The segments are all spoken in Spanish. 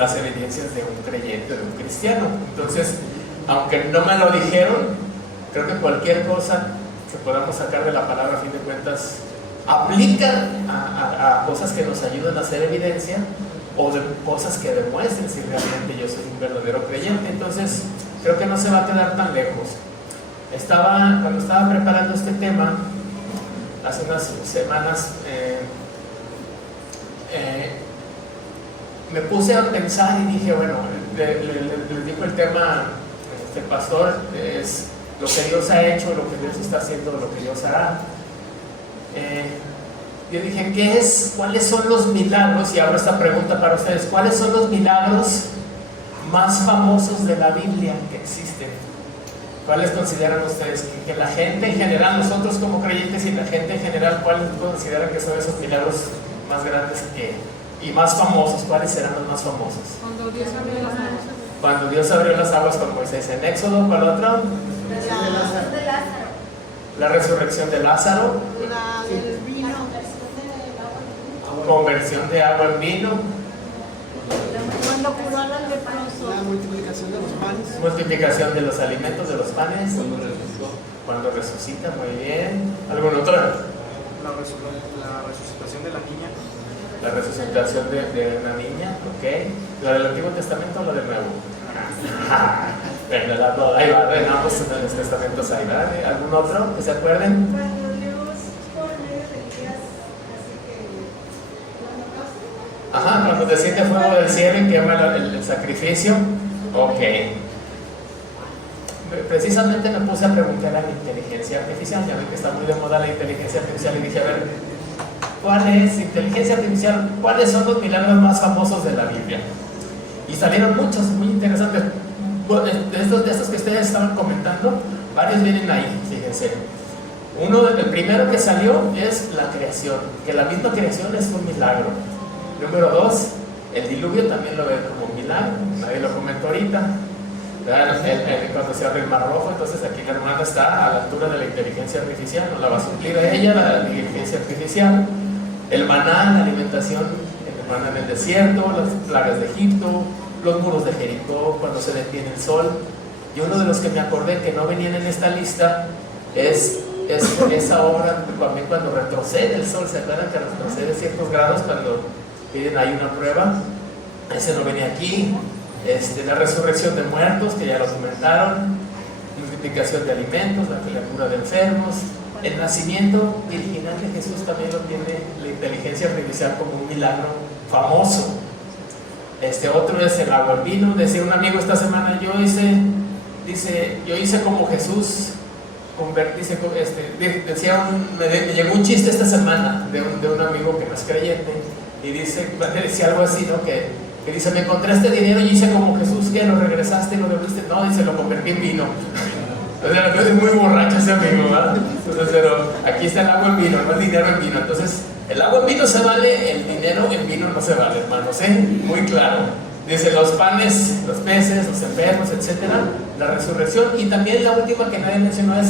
las evidencias de un creyente, de un cristiano. Entonces, aunque no me lo dijeron, creo que cualquier cosa que podamos sacar de la palabra, a fin de cuentas, aplica a cosas que nos ayudan a hacer evidencia, o de cosas que demuestren si realmente yo soy un verdadero creyente. Entonces, creo que no se va a quedar tan lejos. Cuando estaba preparando este tema, hace unas semanas, me puse a pensar y dije, bueno, les dijo el tema, este pastor, es lo que Dios ha hecho, lo que Dios está haciendo, lo que Dios hará. Yo dije, ¿cuáles son los milagros? Y abro esta pregunta para ustedes. ¿Cuáles son los milagros más famosos de la Biblia que existen? ¿Cuáles consideran ustedes? Que la gente en general, nosotros como creyentes y la gente en general, ¿cuáles consideran que son esos milagros más grandes y más famosos? ¿Cuáles serán los más famosos? Cuando Dios abrió las aguas. Cuando Dios abrió las aguas con Moisés en Éxodo. ¿Cuál otro? La resurrección de Lázaro. Conversión de agua en vino. Cuando curó al leproso. La multiplicación de los panes. Multiplicación de los alimentos, de los panes. Cuando resucita, muy bien. ¿Algún otro? La resucitación de la niña. La resucitación de una niña, ok. ¿La del Antiguo Testamento o la del Nuevo? Bueno, ahí va, en ambos testamentos ahí va. ¿Algún otro que se acuerden? Cuando Dios por medio de Elías, así que Ajá, cuando desciende fuego del cielo y quema el sacrificio. Ok. Precisamente me puse a preguntar a la inteligencia artificial. Ya ven que está muy de moda la inteligencia artificial y dije, a ver, ¿cuál es inteligencia artificial? ¿Cuáles son los milagros más famosos de la Biblia? Y salieron muchos, muy interesantes. De estos que ustedes estaban comentando, varios vienen ahí, fíjense. El primero que salió es la creación, que la misma creación es un milagro. Número 2, el diluvio también lo ven como un milagro, nadie lo comentó ahorita. Cuando se abre el mar rojo, entonces aquí la hermana está a la altura de la inteligencia artificial, no la va a suplir a ella la inteligencia artificial. El maná, la alimentación, el maná en el desierto, las plagas de Egipto, los muros de Jericó, cuando se detiene el sol. Y uno de los que me acordé que no venían en esta lista es esa obra también cuando retrocede el sol. ¿Se acuerdan que retrocede ciertos grados cuando piden ahí una prueba? Ese no venía aquí. La resurrección de muertos, que ya lo comentaron, multiplicación de alimentos, la cura de enfermos, el nacimiento virginal de Jesús también lo tiene la inteligencia artificial como un milagro famoso. Otro es el agua al vino. Decía un amigo esta semana, yo hice como Jesús. Me llegó un chiste esta semana de un amigo que no es creyente y decía algo así, ¿no? Que dice, me encontré este dinero y hice como Jesús, que lo regresaste y lo devolviste. No, dice, lo convertí en vino. O sea, es muy borracho ese amigo, ¿verdad? Entonces, pero aquí está el agua en vino, no el dinero en vino. Entonces, el agua en vino se vale, el dinero en vino no se vale, hermanos, muy claro. Dice, los panes, los peces, los enfermos, etcétera, la resurrección. Y también la última que nadie mencionó es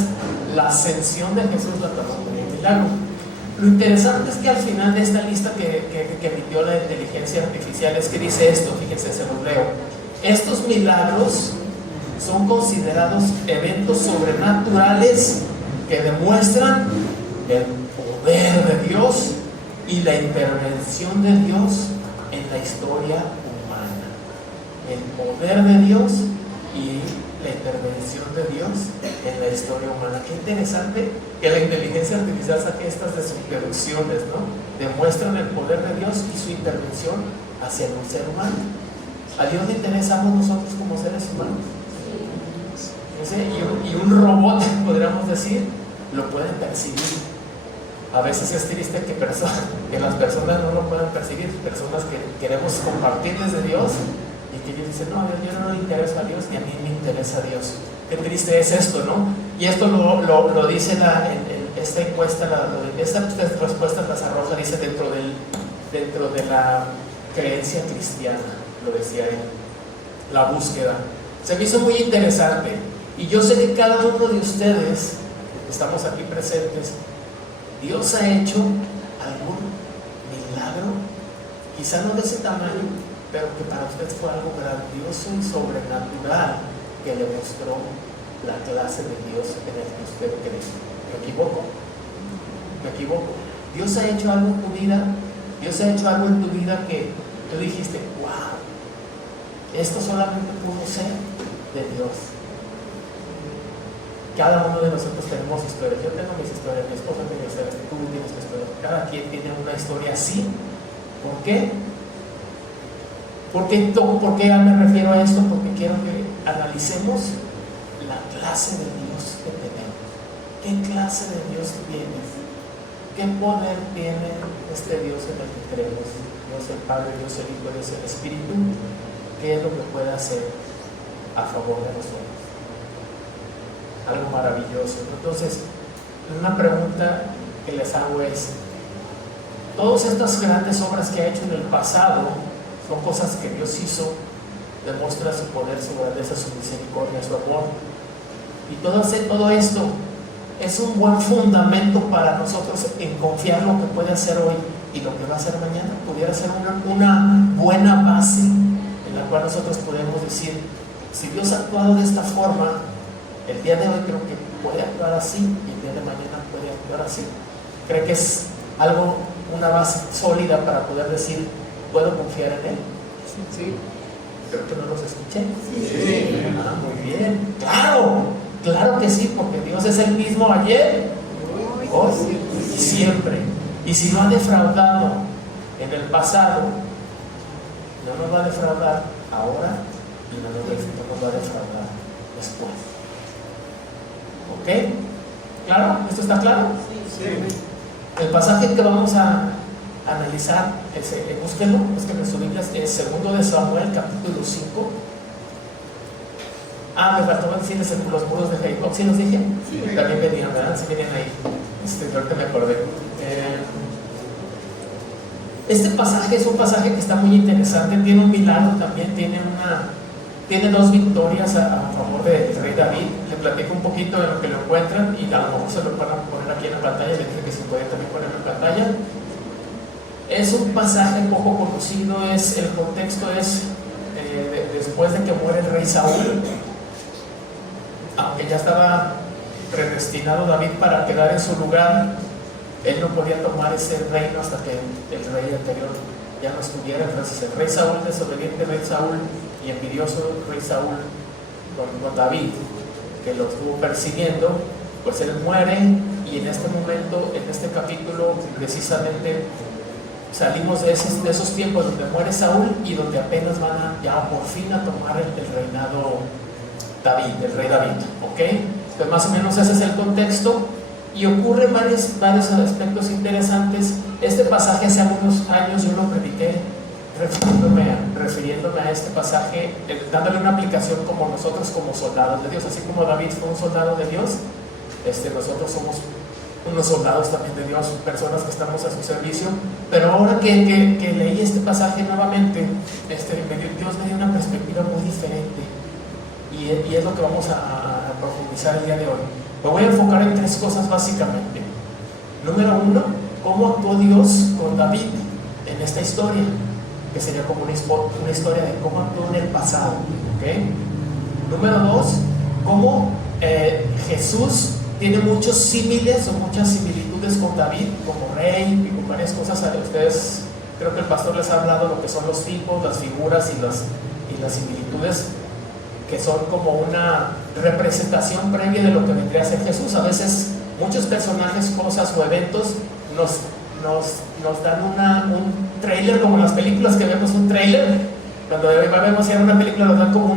la ascensión de Jesús, la tomó como un milagro. Lo interesante es que al final de esta lista que emitió la inteligencia artificial es que dice esto, fíjense, se los leo. Estos milagros son considerados eventos sobrenaturales que demuestran el poder de Dios y la intervención de Dios en la historia humana. El poder de Dios y la intervención de Dios en la historia humana. Qué interesante que la inteligencia artificial saque estas de sus deducciones, ¿no? Demuestran el poder de Dios y su intervención hacia un ser humano. ¿A Dios le interesamos nosotros como seres humanos? Y un robot, podríamos decir, lo pueden percibir. A veces es triste que las personas no lo puedan percibir, personas que queremos compartirles de Dios y que ellos dicen, no, yo no le interesa a Dios ni a mí me interesa a Dios. Qué triste es esto, ¿no? Y esto lo dice esta encuesta, estas respuestas las arroja, dice dentro de la creencia cristiana, lo decía él, la búsqueda. Se me hizo muy interesante. Y yo sé que cada uno de ustedes, que estamos aquí presentes, Dios ha hecho algún milagro, quizá no de ese tamaño, pero que para usted fue algo grandioso y sobrenatural que le mostró la clase de Dios en el que usted cree. ¿Me equivoco? ¿Me equivoco? Dios ha hecho algo en tu vida, Dios ha hecho algo en tu vida que tú dijiste, wow, esto solamente pudo ser de Dios. Cada uno de nosotros tenemos historias. Yo tengo mis historias, mi esposa tiene historias, tú tienes tu historia. Cada quien tiene una historia así. ¿Por qué? ¿Por qué me refiero a esto? Porque quiero que analicemos la clase de Dios que tenemos. ¿Qué clase de Dios tienes? ¿Qué poder tiene este Dios en el que creemos? Dios el Padre, Dios el Hijo, Dios el Espíritu. ¿Qué es lo que puede hacer a favor de nosotros? Algo maravilloso. Entonces, una pregunta que les hago es: todas estas grandes obras que ha hecho en el pasado son cosas que Dios hizo, demuestra su poder, su grandeza, su misericordia, su amor, y todo esto es un buen fundamento para nosotros en confiar lo que puede hacer hoy y lo que va a hacer mañana. Pudiera ser una buena base en la cual nosotros podemos decir, si Dios ha actuado de esta forma, el día de hoy creo que puede actuar así y el día de mañana puede actuar así. Creo que es algo, una base sólida para poder decir, ¿puedo confiar en Él? Sí. Creo que no los escuché. Sí. Ah, muy bien. Claro que sí, porque Dios es el mismo ayer, hoy y siempre. Y si no ha defraudado en el pasado, no nos va a defraudar ahora y no nos va a defraudar después. ¿Ok? ¿Claro? ¿Esto está claro? Sí. El pasaje que vamos a analizar, búsquenlo en su Biblia, es 2 de Samuel, capítulo 5. Me faltó decirles los muros de Jericó. ¿Sí los dije? Sí. También venían, ¿verdad? Sí venían ahí. Ahorita me acordé. Este pasaje es un pasaje que está muy interesante. Tiene un milagro también, tiene dos victorias a favor del rey David. Le platico un poquito de lo que lo encuentran y a lo mejor se lo van a poner aquí en la pantalla. Le dije que se puede también poner en pantalla. Es un pasaje poco conocido. El contexto es después de que muere el rey Saúl, aunque ya estaba predestinado David para quedar en su lugar, él no podía tomar ese reino hasta que el rey anterior ya no estuviera. Entonces el rey Saúl, desobediente rey Saúl y envidioso rey Saúl con David, que lo estuvo persiguiendo, pues él muere. Y en este momento, en este capítulo, precisamente salimos de esos tiempos donde muere Saúl y donde apenas van ya por fin a tomar el reinado David, el rey David, ¿ok? Pues más o menos ese es el contexto y ocurren varios aspectos interesantes. Este pasaje hace algunos años yo lo prediqué refiriéndome a este pasaje, dándole una aplicación como nosotros como soldados de Dios, así como David fue un soldado de Dios, nosotros somos unos soldados también de Dios, personas que estamos a su servicio. Pero ahora que leí este pasaje nuevamente, Dios me dio una perspectiva muy diferente y es lo que vamos a profundizar el día de hoy. Me voy a enfocar en tres cosas básicamente. Número uno, cómo actuó Dios con David en esta historia, que sería como una historia de cómo actuó en el pasado, ¿okay? Número dos, cómo Jesús tiene muchos símiles o muchas similitudes con David como rey y con varias cosas. A ustedes, creo que el pastor les ha hablado lo que son los tipos, las figuras y las similitudes, que son como una representación previa de lo que vendría a ser Jesús. A veces muchos personajes, cosas o eventos nos dan un trailer, como en las películas que vemos un trailer. Cuando vemos ya una película nos dan como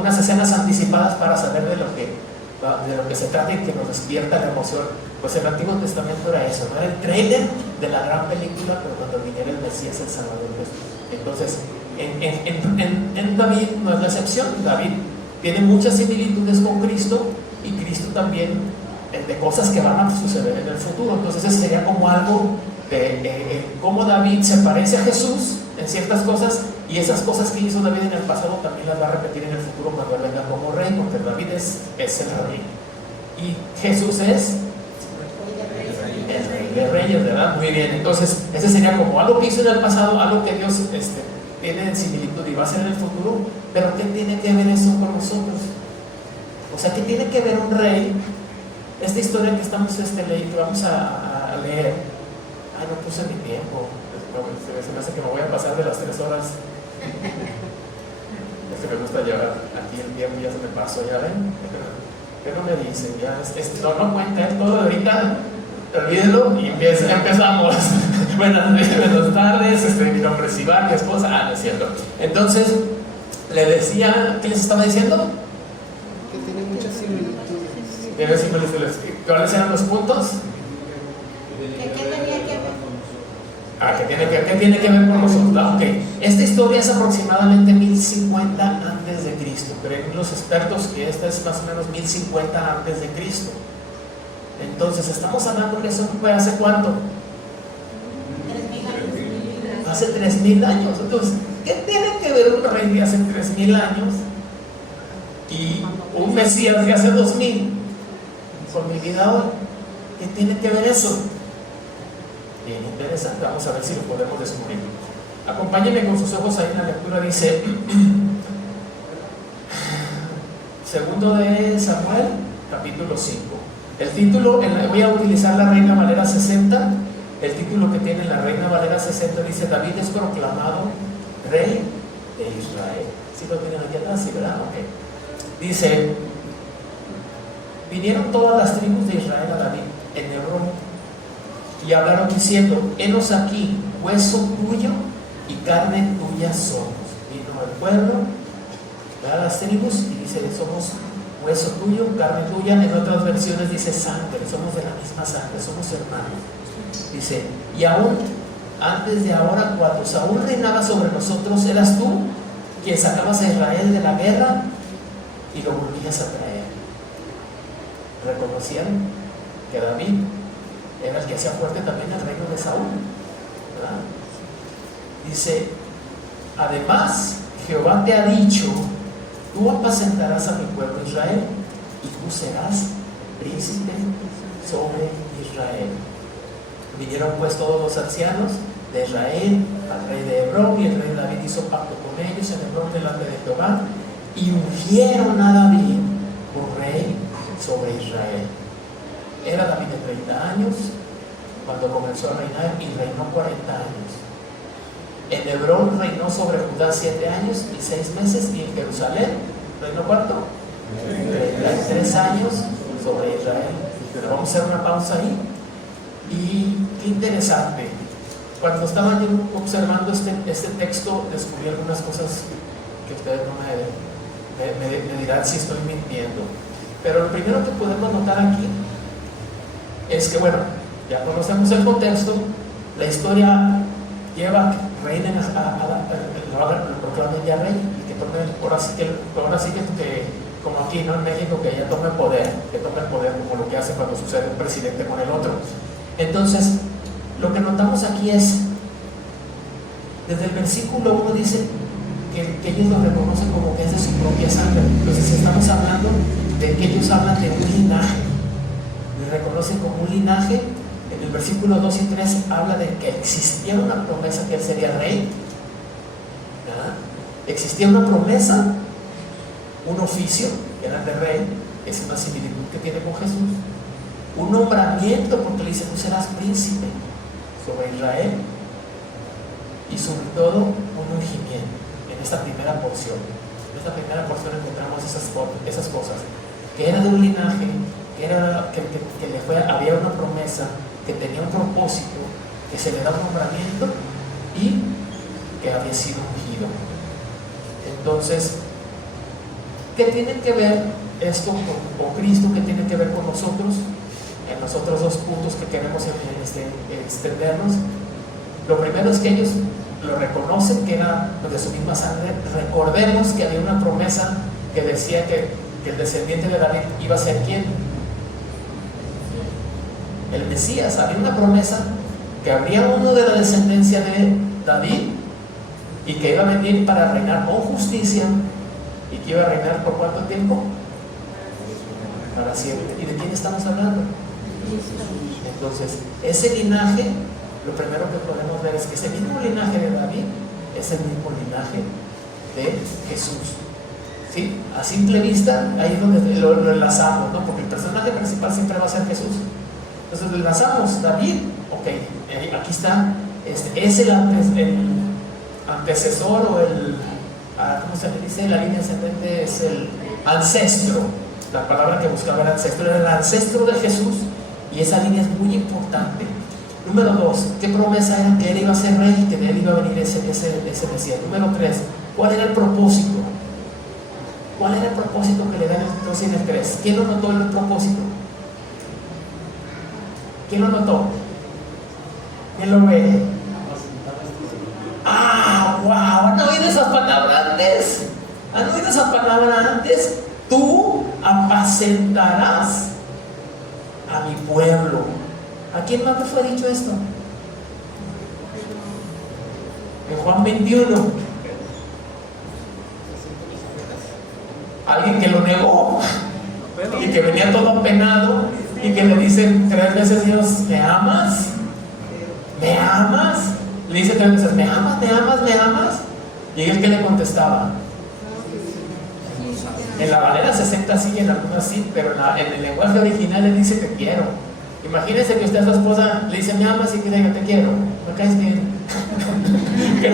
unas escenas anticipadas para saber de lo que se trata y que nos despierta la emoción. Pues el Antiguo Testamento era eso, no era el trailer de la gran película, pero cuando viniera el Mesías, el Salvador. Entonces en David no es la excepción. David tiene muchas similitudes con Cristo y Cristo también de cosas que van a suceder en el futuro. Entonces ese sería como algo de cómo David se parece a Jesús en ciertas cosas, y esas cosas que hizo David en el pasado también las va a repetir en el futuro cuando venga como rey, porque David es el rey y Jesús es el rey de reyes, ¿verdad? Muy bien. Entonces ese sería como algo que hizo en el pasado, algo que Dios tiene similitud y va a ser en el futuro, pero ¿qué tiene que ver eso con nosotros? O sea, ¿qué tiene que ver un rey? Esta historia que estamos leyendo, que vamos a leer. Ay, no puse mi tiempo. Se me hace que me voy a pasar de las 3 horas. Es que me gusta llevar aquí el tiempo, ya se me pasó, ¿ya ven? Pero me dicen, ya, no cuenta, es todo de ahorita. Olvídelo y empezamos. Buenas tardes, mi nombre es Iván, mi esposa. No es cierto. Entonces, le decía, ¿qué les estaba diciendo? Que tiene muchas similitudes. Tiene similitudes. ¿Cuáles eran los puntos? ¿Qué tenía que ver? ¿Qué tiene que ver con nosotros? Ok, esta historia es aproximadamente 1050 antes de Cristo. Creen los expertos que esta es más o menos 1050 antes de Cristo. Entonces, estamos hablando que eso fue hace ¿cuánto? 3.000 años. Hace 3000 años. Entonces, ¿qué tiene que ver un rey de hace 3000 años y un Mesías de hace 2000 con mi vida hoy? ¿Qué tiene que ver eso? Bien interesante, vamos a ver si lo podemos descubrir. Acompáñenme con sus ojos ahí en la lectura. Dice segundo de Samuel, capítulo 5. El título, voy a utilizar la Reina Valera 60. El título que tiene la Reina Valera 60 dice: David es proclamado rey de Israel. ¿Sí lo tienen aquí atrás? Sí, ¿verdad? Ok. Dice: vinieron todas las tribus de Israel a David en Hebrón y hablaron diciendo: henos aquí, hueso tuyo y carne tuya somos. Vino el pueblo, a las tribus, y dice: somos hueso tuyo, carne tuya. En otras versiones dice sangre, somos de la misma sangre, somos hermanos. Dice: y aún antes de ahora, cuando Saúl reinaba sobre nosotros, eras tú quien sacabas a Israel de la guerra y lo volvías a traer. Reconocían que David era el que hacía fuerte también el reino de Saúl, ¿verdad? Dice: además, Jehová te ha dicho: tú apacentarás a mi pueblo Israel y tú serás príncipe sobre Israel. Vinieron pues todos los ancianos de Israel al rey de Hebrón, y el rey David hizo pacto con ellos en Hebrón delante de Jehová, y ungieron a David por rey sobre Israel. Era David de 30 años cuando comenzó a reinar, y reinó 40 años. En Hebrón reinó sobre Judá 7 años y 6 meses, y en Jerusalén reinó ¿cuánto? 33 años sobre Israel. Pero vamos a hacer una pausa ahí. Y qué interesante, cuando estaba yo observando este texto, descubrí algunas cosas que ustedes no me dirán si estoy mintiendo. Pero lo primero que podemos notar aquí es que, bueno, ya conocemos el contexto. La historia lleva a que reinen lo proclamen ya rey, y que tome, ahora sí que como aquí, ¿no? En México, que ya tome poder, como lo que hace cuando sucede un presidente con el otro. Entonces, lo que notamos aquí es, desde el versículo 1 dice que ellos lo reconocen como que es de su propia sangre. Entonces estamos hablando de que ellos hablan de un linaje, lo reconocen como un linaje. En el versículo 2 y 3 habla de que existía una promesa que él sería rey, ¿verdad? Existía una promesa, un oficio, que era el de rey, es una similitud que tiene con Jesús. Un nombramiento, porque le dice: tú serás príncipe sobre Israel. Y sobre todo, un ungimiento. En esta primera porción encontramos esas cosas, que era de un linaje, había una promesa, que tenía un propósito, que se le da un nombramiento y que había sido ungido. Entonces, ¿qué tiene que ver esto con Cristo? ¿Qué tiene que ver con nosotros? En los otros dos puntos que queremos extendernos, lo primero es que ellos lo reconocen, que era de su misma sangre. Recordemos que había una promesa que decía que el descendiente de David iba a ser ¿quién? El Mesías. Había una promesa que habría uno de la descendencia de David y que iba a venir para reinar con justicia, y que iba a reinar ¿por cuánto tiempo? Para siempre. ¿Y de quién estamos hablando? Entonces, ese linaje, lo primero que podemos ver es que ese mismo linaje de David es el mismo linaje de Jesús. ¿Sí? A simple vista, ahí es donde lo enlazamos, ¿no? Porque el personaje principal siempre va a ser Jesús. Entonces lo enlazamos, David, ok, aquí está, es el antecesor o ¿cómo se le dice? La línea ascendente es el ancestro. La palabra que buscaba era ancestro, era el ancestro de Jesús, y esa línea es muy importante. Número 2, ¿qué promesa era? Que él iba a ser rey y que de él iba a venir ese Mesías. Número 3, ¿cuál era el propósito? ¿Cuál era el propósito que le dan en el 2 y en el 3? ¿Quién lo notó el propósito? ¿Quién lo notó? ¿Quién lo ve? ¡Ah, wow! ¿Han oído esas palabras antes? ¿Han oído esa palabra antes? Tú apacentarás a mi pueblo. ¿A quién más te fue dicho esto? En Juan 21. Alguien que lo negó y que venía todo apenado y que le dicen 3 veces: Dios, ¿me amas? ¿Me amas? Le dice 3 veces: ¿me amas? ¿Me amas? ¿Me amas? Y él, ¿qué le contestaba? En la Valera 60 sí, en algunas sí, pero en el lenguaje original le dice: te quiero. Imagínense que usted a su esposa le dice: me amas, y que le diga: te quiero, me caes bien. ¿Qué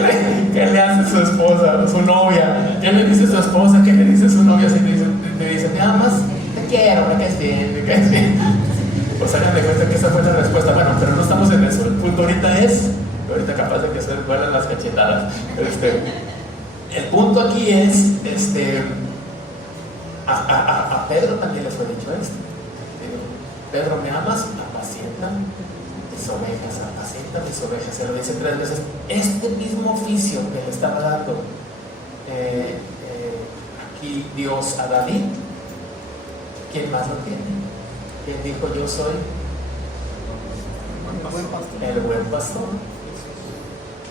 le hace su esposa, su novia? ¿Qué le dice su esposa? ¿Qué le dice su novia si te dice: me amas? Te quiero, me caes bien, me caes bien. Pues hagan de cuenta que esa fue la respuesta. Bueno, pero no estamos en eso. El punto ahorita capaz de que se vuelan las cachetadas. El punto aquí es, a Pedro también le fue dicho esto. Pedro, ¿me amas? Apacienta mis ovejas, apacienta mis ovejas. Se lo dice 3 veces. Este mismo oficio que le estaba dando aquí Dios a David, ¿quién más lo tiene? ¿Quién dijo: yo soy el buen pastor?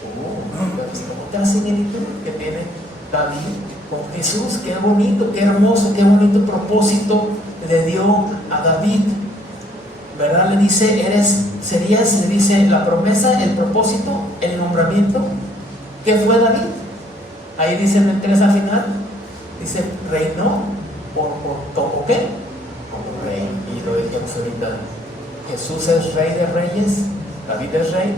¿Cómo te hace similitud que tiene David con Jesús? Qué bonito, qué hermoso, qué bonito propósito le dio a David, ¿verdad? Le dice: le dice la promesa, el propósito, el nombramiento. ¿Qué fue David? Ahí dice en el 3 al final, dice: reinó ¿como qué? Como rey. Y lo dijimos ahorita, Jesús es rey de reyes, David es rey,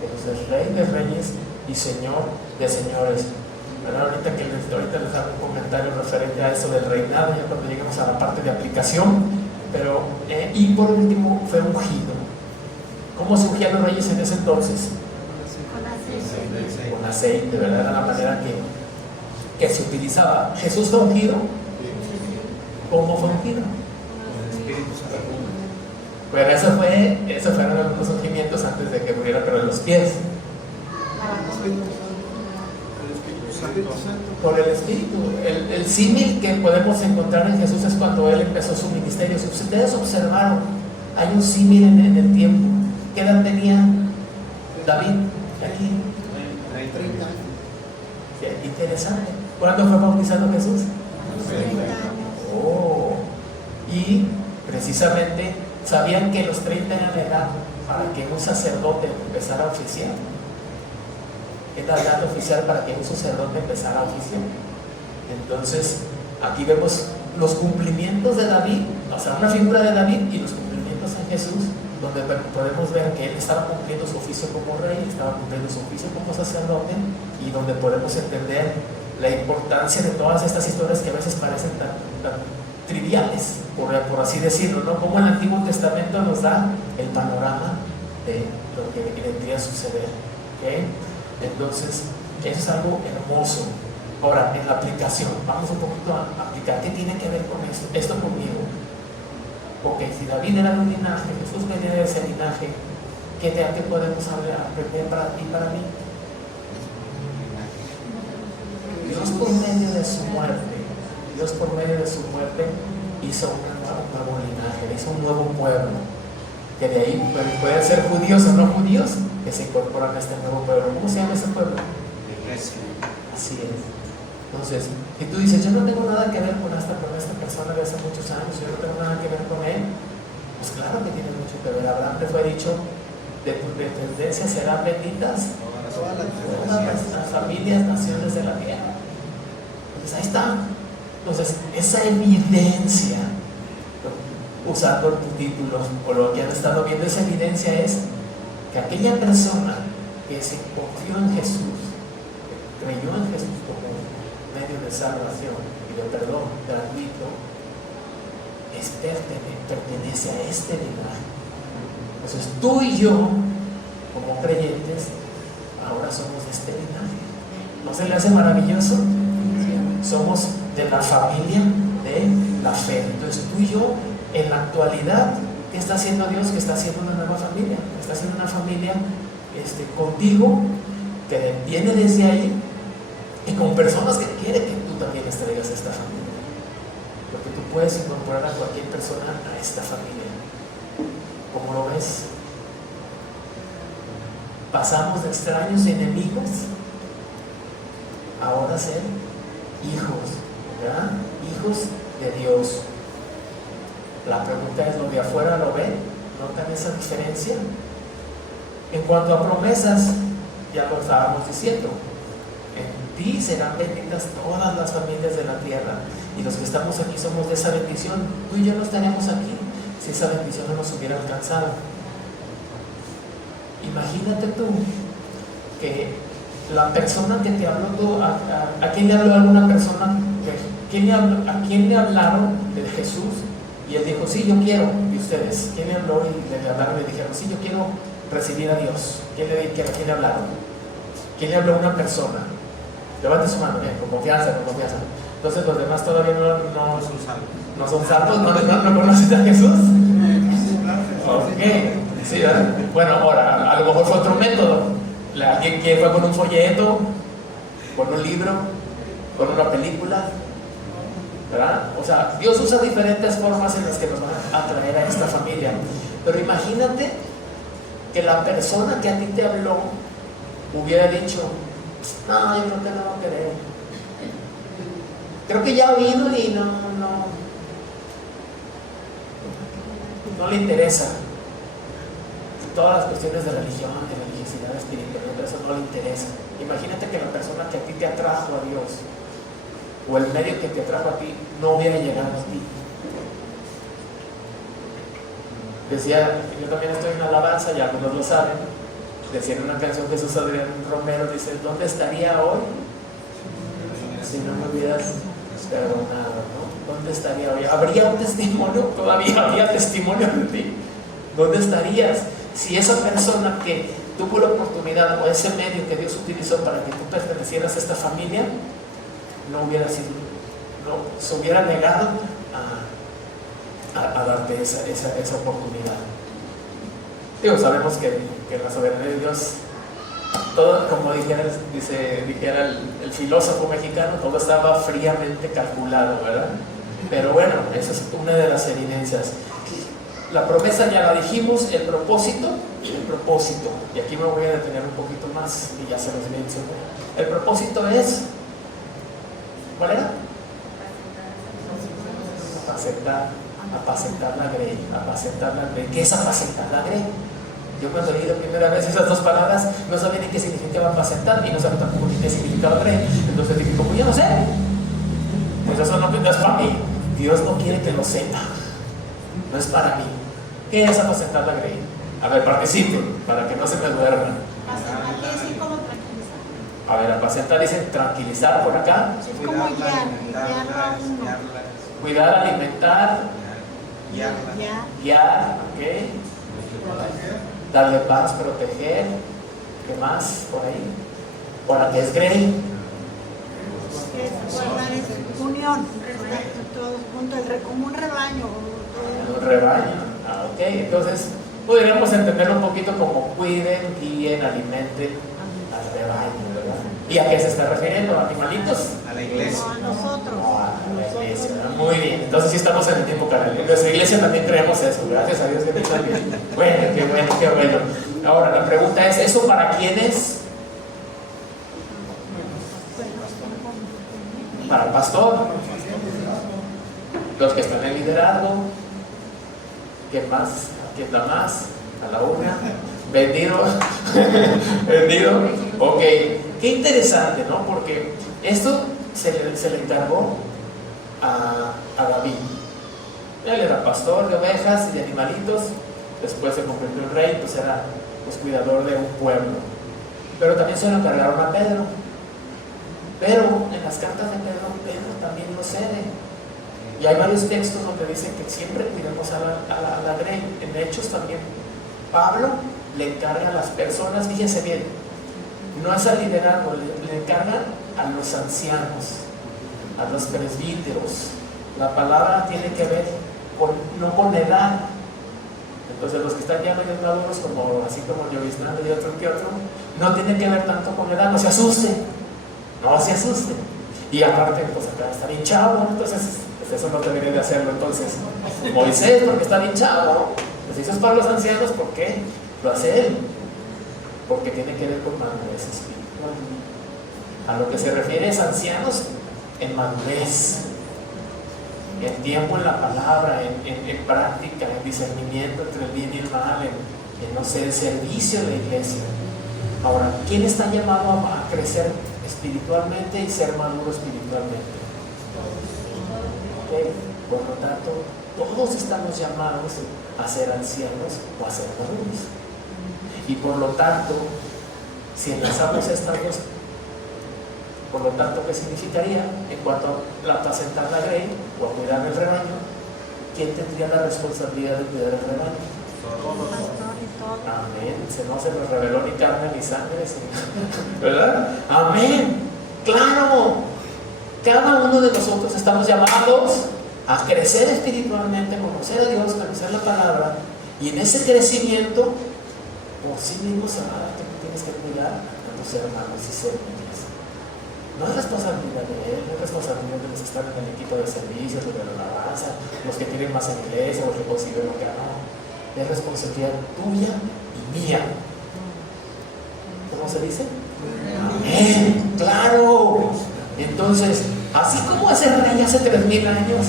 Jesús es rey de reyes y señor de señores. ¿Verdad? Ahorita les hago un comentario referente a eso del reinado, ya cuando lleguemos a la parte de aplicación. Pero, y por último, fue ungido. ¿Cómo se ungían los reyes en ese entonces? Con aceite, ¿verdad? Era la manera que se utilizaba. ¿Jesús fue ungido? ¿Cómo fue ungido? Bueno, esos fueron algunos ungimientos antes de que muriera, pero en los pies. Por el Espíritu. El símil que podemos encontrar en Jesús es cuando Él empezó su ministerio. Si ustedes observaron, hay un símil en el tiempo. ¿Qué edad tenía David? Aquí. 30 años. Qué interesante. ¿Cuándo fue bautizado Jesús? 30 años. Oh. Y precisamente sabían que los 30 eran la edad para que un sacerdote empezara a oficiar. Es la edad oficial para que un sacerdote empezara a oficiar. Entonces, aquí vemos los cumplimientos de David, o sea, una figura de David y los cumplimientos en Jesús, donde podemos ver que él estaba cumpliendo su oficio como rey, estaba cumpliendo su oficio como sacerdote, y donde podemos entender la importancia de todas estas historias que a veces parecen tan triviales, por así decirlo, ¿no? Como el Antiguo Testamento nos da el panorama de lo que vendría a suceder. ¿Okay? Entonces, eso es algo hermoso. Ahora, en la aplicación, vamos un poquito a aplicar. ¿Qué tiene que ver con esto conmigo? Ok, si David era de un linaje, Jesús venía de ese linaje, ¿qué podemos aprender para ti y para mí? Dios por medio de su muerte hizo un nuevo linaje, hizo un nuevo pueblo, que de ahí pueden ser judíos o no judíos, que se incorporan a este nuevo pueblo. ¿Cómo se llama ese pueblo? Así es. Entonces, si tú dices: yo no tengo nada que ver con esta persona de hace muchos años, yo no tengo nada que ver con él, pues claro que tiene mucho que ver. Abraham le fue dicho: de tu descendencia serán benditas Todas las familias, naciones de la tierra. Entonces ahí está. Entonces, esa evidencia, usando tu título o lo que han estado viendo, esa evidencia es que aquella persona que se confió en Jesús, que creyó en Jesús como medio de salvación y de perdón gratuito, pertenece a este linaje. Entonces tú y yo, como creyentes, ahora somos de este linaje. ¿No se le hace maravilloso? Somos de la familia de la fe. Entonces tú y yo, en la actualidad, ¿qué está haciendo Dios? Que está haciendo una nueva familia. Está haciendo una familia contigo, que viene desde ahí, y con personas que quiere que tú también traigas a esta familia. Porque tú puedes incorporar a cualquier persona a esta familia. ¿Cómo lo ves? Pasamos de extraños y enemigos ahora a ser hijos, ¿verdad? Hijos de Dios. La pregunta es, ¿lo de afuera lo ven? ¿Notan esa diferencia? En cuanto a promesas, ya lo estábamos diciendo, en ti serán benditas todas las familias de la tierra, y los que estamos aquí somos de esa bendición. Tú y yo no estaríamos aquí si esa bendición no nos hubiera alcanzado. Imagínate tú que la persona que te habló, ¿a quién le habló alguna persona? ¿A quién le hablaron de Jesús? Y él dijo, sí, yo quiero. ¿Y ustedes? ¿Quién le habló y le hablaron y le dijeron, sí, yo quiero recibir a Dios? ¿Quién le hablaron? ¿Quién le habló a una persona? Levante su mano, bien, con confianza. Entonces los demás todavía no son salvos, no conocen a Jesús. Ok, sí, ¿verdad? Bueno, ahora, a lo mejor fue otro método. Alguien que fue con un folleto, con un libro, con una película, ¿verdad? O sea, Dios usa diferentes formas en las que nos van a atraer a esta familia. Pero imagínate que la persona que a ti te habló hubiera dicho, no, yo creo que no va a querer. Creo que ya ha oído y no le interesa. Todas las cuestiones de religión, de religiosidad espiritual, eso no le interesa. Imagínate que la persona que a ti te atrajo a Dios, o el medio que te atrajo a ti, no hubiera llegado a ti. Decía, yo también estoy en alabanza, ya algunos lo saben, decía en una canción Jesús Adrián Romero, dice, ¿dónde estaría hoy si no me hubieras perdonado? ¿No? ¿Dónde estaría hoy? ¿Habría un testimonio? ¿Todavía había testimonio de ti? ¿Dónde estarías si esa persona que tuvo la oportunidad, o ese medio que Dios utilizó para que tú pertenecieras a esta familia, no hubiera sido, no se hubiera negado a darte esa oportunidad? Digo, sabemos que en la soberanía de Dios, todo, como dijera el filósofo mexicano, todo estaba fríamente calculado, ¿verdad? Pero bueno, esa es una de las evidencias. La promesa ya la dijimos, el propósito, y aquí me voy a detener un poquito más y ya se los mencioné. El propósito es, ¿cuál era? Apacentar la grey, apacentar la grey. ¿Qué es apacentar la grey? Yo cuando leí la primera vez esas dos palabras no sabía ni qué significaba apacentar y no sabía tampoco ni qué significaba grey. Entonces dije, como yo no sé, pues eso no es para mí. Dios no quiere que lo sepa, no es para mí. ¿Qué es apacentar la grey? A ver, participen para que no se me duerman. Apacentar quiere decir como tranquilizar. A ver, apacentar dice tranquilizar por acá. Es como guiar a uno. Cuidar, alimentar, Guiar. guiar, ¿ok? Darle paz, proteger. ¿Qué más por ahí? ¿Para qué es grey? Guardar es unión, todos juntos, como un rebaño. Un rebaño. Ok, entonces podríamos entenderlo un poquito como cuiden, guíen, alimenten al rebaño, ¿verdad? ¿Y a qué se está refiriendo? ¿A animalitos? A la iglesia. No, a nosotros. No, a la iglesia, ¿verdad? Muy bien, entonces sí estamos en el tiempo carnal. En nuestra iglesia también creemos eso, gracias a Dios que está bien. Bueno, qué bueno, qué bueno. Ahora la pregunta es, ¿eso para quién es? Para el pastor, los que están en liderazgo. ¿Quién más? ¿Quién da más? A la una. Vendido. Vendido. Ok. Qué interesante, ¿no? Porque esto se le encargó a David. Él era pastor de ovejas y de animalitos. Después se convirtió en rey, pues era pues, cuidador de un pueblo. Pero también se lo encargaron a Pedro. Pero en las cartas de Pedro también no cede. Y hay varios textos donde dicen que siempre cuidemos a la grey. En Hechos también Pablo le encarga a las personas, fíjense bien, no es al liderazgo, le encargan a los ancianos, a los presbíteros. La palabra tiene que ver no con edad. Entonces los que están ya medio maduros, como, así como yo y otro que otro, no tiene que ver tanto con edad, no se asusten. No se asusten. Y aparte, pues acá está bien chavo, entonces pues eso no debería de hacerlo. Entonces, Moisés, porque está bien chavo, pues eso es para los ancianos, ¿por qué? Lo hace él. Porque tiene que ver con madurez espiritual. A lo que se refiere es ancianos en madurez, en tiempo en la palabra, en práctica, en discernimiento entre el bien y el mal, en no sé, el servicio de la iglesia. Ahora, ¿quién está llamado a crecer espiritualmente y ser maduro espiritualmente? ¿Okay? Por lo tanto, todos estamos llamados a ser ancianos o a ser maduros. Y por lo tanto, si enlazamos estas dos, por lo tanto, ¿qué significaría? En cuanto a apacentar la grey o a cuidar el rebaño, ¿quién tendría la responsabilidad de cuidar el rebaño? Amén. No se nos reveló ni carne ni sangre, ¿verdad? Amén. Claro. Cada uno de nosotros estamos llamados a crecer espiritualmente, conocer a Dios, conocer la palabra, y en ese crecimiento, por sí mismo se va a dar que tú tienes que cuidar a tus hermanos y servirles. No es responsabilidad de él, no es responsabilidad de los que están en el equipo de servicios, de la alabanza, los que tienen más en iglesia, los que consiguen lo que no. Es responsabilidad tuya y mía. ¿Cómo se dice? Amén. Claro. Entonces, así como a ese rey hace 3000 años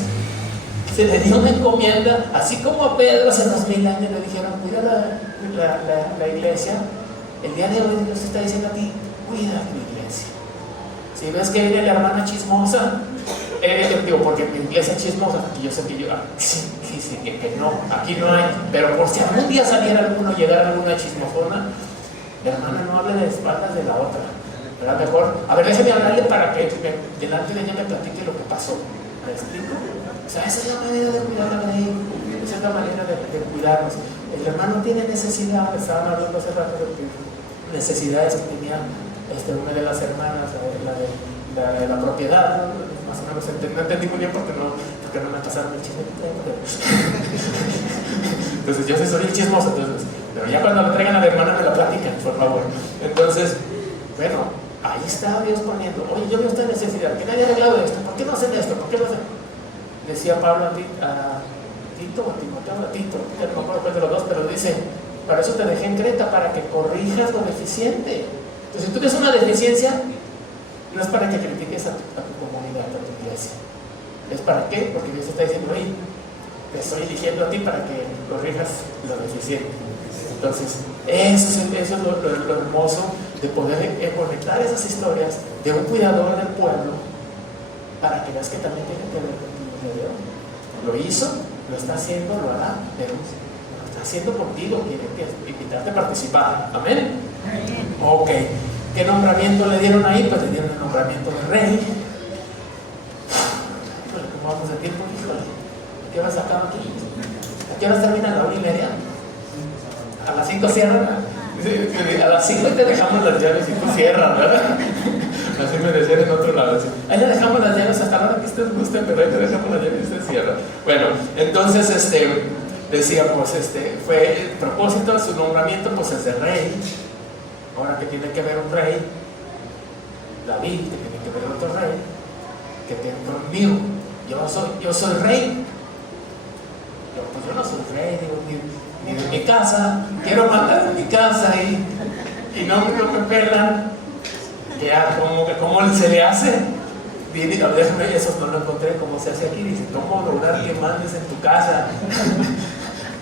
se le dio una encomienda, así como a Pedro hace 2000 años le dijeron cuida la iglesia, el día de hoy Dios está diciendo a ti, cuida tu iglesia. Si ves que viene la hermana chismosa, digo, porque mi iglesia es chismosa, y yo sé que que no, aquí no hay, pero por si algún día saliera alguno, llegara alguna chismosona, la hermana no hable de espaldas de la otra, ¿verdad? Mejor, a ver, déjeme hablarle para que delante de ella me platique lo que pasó. ¿Me explico? O sea, esa es la manera de cuidar a la ley, esa es la manera de cuidarnos. El hermano tiene necesidad, estaban hablando hace rato de necesidades que tenía una de las hermanas, la de la propiedad, ¿no? Más o menos no entendí muy bien porque no me pasaron el chisme. Entonces yo soy el chismoso, pero ya cuando lo traigan a la hermana me lo platican, por favor. Entonces, bueno, ahí está Dios poniendo, oye, yo veo esta necesidad, que nadie ha arreglado esto, ¿por qué no hacen esto? ¿Por qué no hacen? Decía Pablo a Tito, o Timoteo, a Tito, ya no me acuerdo cuál de los dos, pero dice, para eso te dejé en Creta, para que corrijas lo deficiente. Entonces, si tú tienes una deficiencia, no es para que critiques a tu comunidad, a tu iglesia. ¿Es para qué? Porque Dios está diciendo, oye, te estoy eligiendo a ti para que corrijas lo deficiente. Entonces, eso es lo hermoso de poder conectar esas historias de un cuidador del pueblo para que veas que también tiene que ver con tu Dios. Lo hizo, lo está haciendo, lo hará, pero lo está haciendo contigo, quiere invitarte a participar. ¿Amén? Ok. ¿Qué nombramiento le dieron ahí? Pues le dieron el nombramiento de rey. ¿Cómo vamos de tiempo? Híjole, ¿qué hora sacamos aquí? ¿A qué hora termina la 1:30? A las 5 cierran. A las 5 te dejamos las llaves y tú cierras, ¿verdad? Así me decían en otro lado. Así. Ahí le dejamos las llaves hasta la hora que ustedes gusten, pero ahí le dejamos las llaves y ustedes cierran. Bueno, entonces decíamos, fue el propósito de su nombramiento, pues es de rey. Ahora que tiene que ver un rey, David, que tiene que ver otro rey, que tiene conmigo. Yo soy rey. Pues yo no soy rey, digo, ni de mi casa, quiero matar de mi casa y no me pelan. Ya, ¿cómo se le hace? Déjame, eso no lo encontré, cómo se hace aquí. Dice, ¿cómo lograr que mandes en tu casa?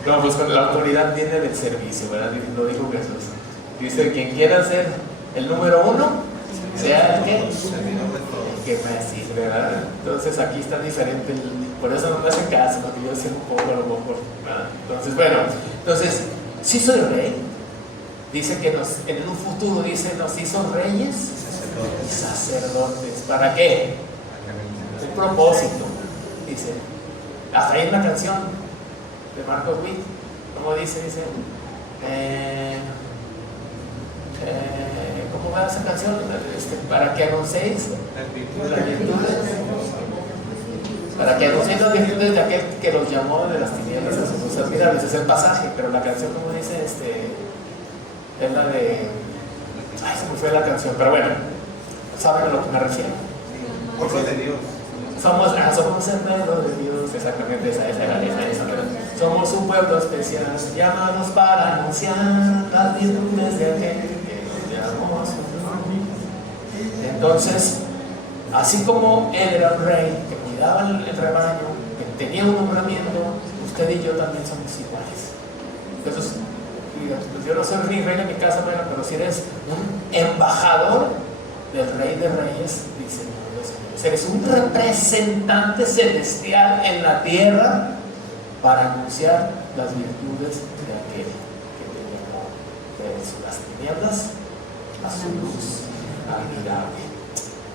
No, pues la autoridad viene del servicio, ¿verdad? Lo dijo Jesús. Dice, quien quiera ser el número uno, sea el que me sirve, ¿verdad? Entonces aquí está diferente, por eso no me hacen caso, porque yo sé un poco a lo mejor, ¿verdad? Entonces, bueno, sí soy rey. Dice que en un futuro, dice, nos hizo reyes y sacerdotes. ¿Para qué? Un propósito. Dice, hasta ahí en la canción de Marcos Witt, ¿cómo dice? ¿Cómo va esa canción? Para que anunciéis las virtudes, para que anunciéis las virtudes de aquel que los llamó de las tinieblas a sus luces admirables. Es el pasaje, pero la canción, como dice, es la de... Ay, se me fue la canción, pero bueno, saben a lo que me refiero. Pueblo de Dios. Somos el pueblo de Dios, exactamente, esa. Somos un pueblo especial, llamados para anunciar las virtudes de aquel que nos llamó a su nombre. Entonces, así como él era un rey que cuidaba el rebaño, que tenía un nombramiento, usted y yo también somos iguales. Entonces, pues yo no soy ni rey de mi casa, pero si eres un embajador del Rey de Reyes, dice Dios, eres un representante celestial en la tierra para anunciar las virtudes de aquel que te llamó de las tinieblas a su luz admirable.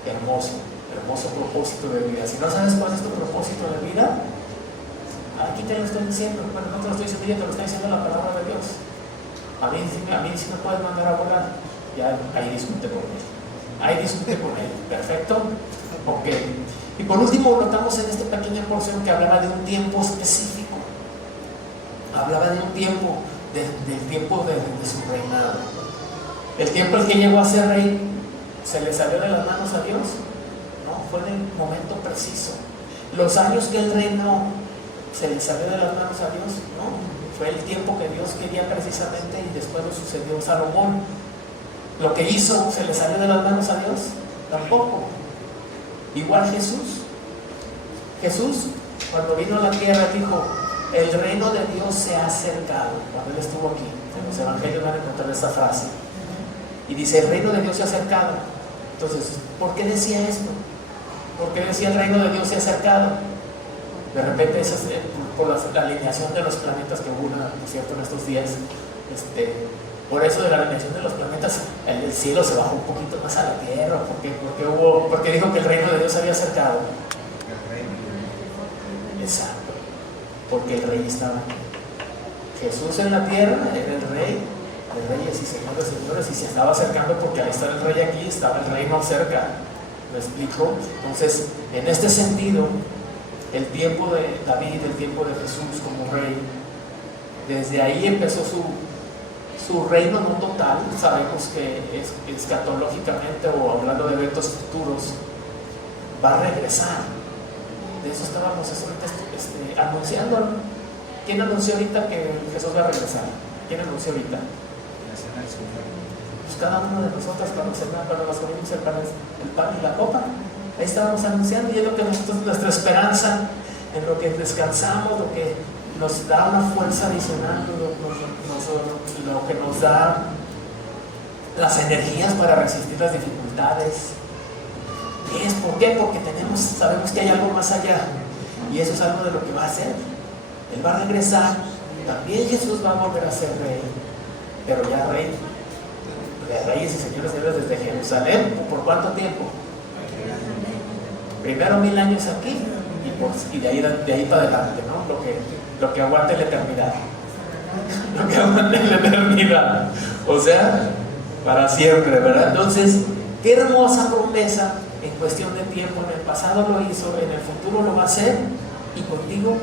Hermoso propósito de vida. Si no sabes cuál es tu propósito de vida, aquí te lo estoy diciendo. Bueno, no te lo estoy diciendo, te lo está diciendo la palabra de Dios. A mí sí me puedes mandar a volar, ya ahí discute con él. Perfecto. Ok. Y por último, notamos en esta pequeña porción que hablaba de un tiempo específico. Hablaba de un tiempo, del tiempo de su reinado. El tiempo en que llegó a ser rey, ¿se le salió de las manos a Dios? No, fue en el momento preciso. Los años que él reinó, ¿se le salió de las manos a Dios? No, fue el tiempo que Dios quería precisamente, y después lo sucedió Salomón. Lo que hizo, ¿se le salió de las manos a Dios? Tampoco. Igual Jesús, cuando vino a la tierra, dijo, el reino de Dios se ha acercado. Cuando él estuvo aquí, en los evangelios van a encontrar esta frase, y dice, el reino de Dios se ha acercado. Entonces, ¿por qué decía esto? ¿Por qué decía el reino de Dios se ha acercado? De repente, eso es por la alineación de los planetas que hubo, ¿no es cierto?, en estos días. Por eso de la alineación de los planetas, el cielo se bajó un poquito más a la tierra, porque dijo que el reino de Dios se había acercado. Exacto, porque el rey estaba aquí. Jesús en la tierra era el rey de reyes y señores, y se estaba acercando porque al estar el rey aquí, estaba el reino cerca. ¿Me explico? Entonces, en este sentido, el tiempo de David, el tiempo de Jesús como rey, desde ahí empezó su reino no total. Sabemos que escatológicamente, o hablando de eventos futuros, va a regresar. De eso estábamos ahorita anunciando. ¿Quién anunció ahorita que Jesús va a regresar? ¿Quién anunció ahorita? Pues cada uno de nosotros cuando nos comimos el pan y la copa, ahí estábamos anunciando, y es lo que nuestra esperanza, en lo que descansamos, lo que nos da una fuerza adicional, lo que nos da las energías para resistir las dificultades. ¿Y es por qué? Porque sabemos que hay algo más allá, y eso es algo de lo que va a hacer. Él va a regresar, también Jesús va a volver a ser rey, pero ya rey de reyes y señores desde Jerusalén. ¿Por cuánto tiempo? Primero 1000 años aquí, y de ahí para adelante, ¿no? Lo que aguante la eternidad. Lo que aguante la eternidad. O sea, para siempre, ¿verdad? Entonces, qué hermosa promesa en cuestión de tiempo. En el pasado lo hizo, en el futuro lo va a hacer, y contigo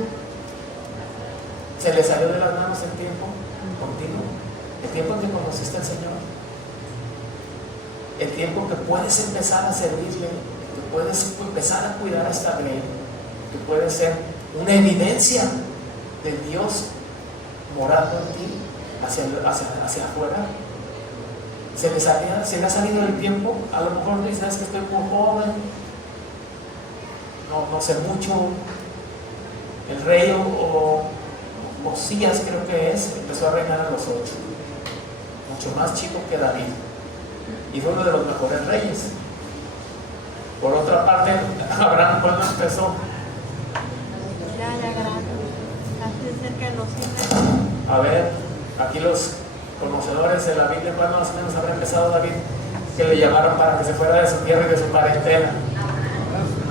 se le salió de las manos el tiempo. Contigo, el tiempo en que conociste al Señor, el tiempo que puedes empezar a servirle, que puedes empezar a cuidar a esta ley, que puede ser una evidencia de Dios morando en ti hacia afuera. Se le ha salido el tiempo. A lo mejor dices que estoy muy joven, no sé mucho. El rey o Josías creo que empezó a reinar a los 8, mucho más chico que David, y fue uno de los mejores reyes. Por otra parte, Abraham, ¿cuándo empezó? Ya grande, casi cerca de los 100 años. A ver, aquí los conocedores de la Biblia, ¿cuándo más o menos habrá empezado David? Que le llamaron para que se fuera de su tierra y de su parentela.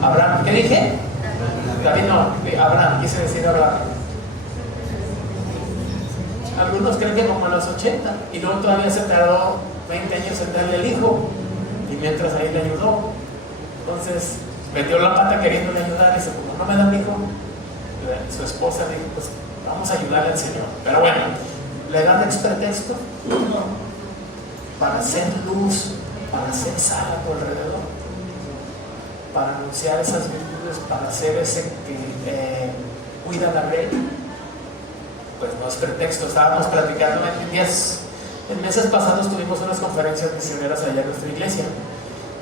Abraham, ¿qué dije? David no, Abraham, quise decir Abraham. Algunos creen que como a los 80, y luego todavía se tardó 20 años en darle el hijo, y mientras ahí le ayudó. Entonces metió la pata queriéndole ayudar y dice, como no me dan hijo, su esposa dijo, pues vamos a ayudarle al Señor. Pero bueno, le dan ex pretexto para hacer luz, para hacer sal a tu alrededor, para anunciar esas virtudes, para ser ese que cuida la ley. Pues no es pretexto. Estábamos platicando en meses pasados tuvimos unas conferencias misioneras allá en nuestra iglesia,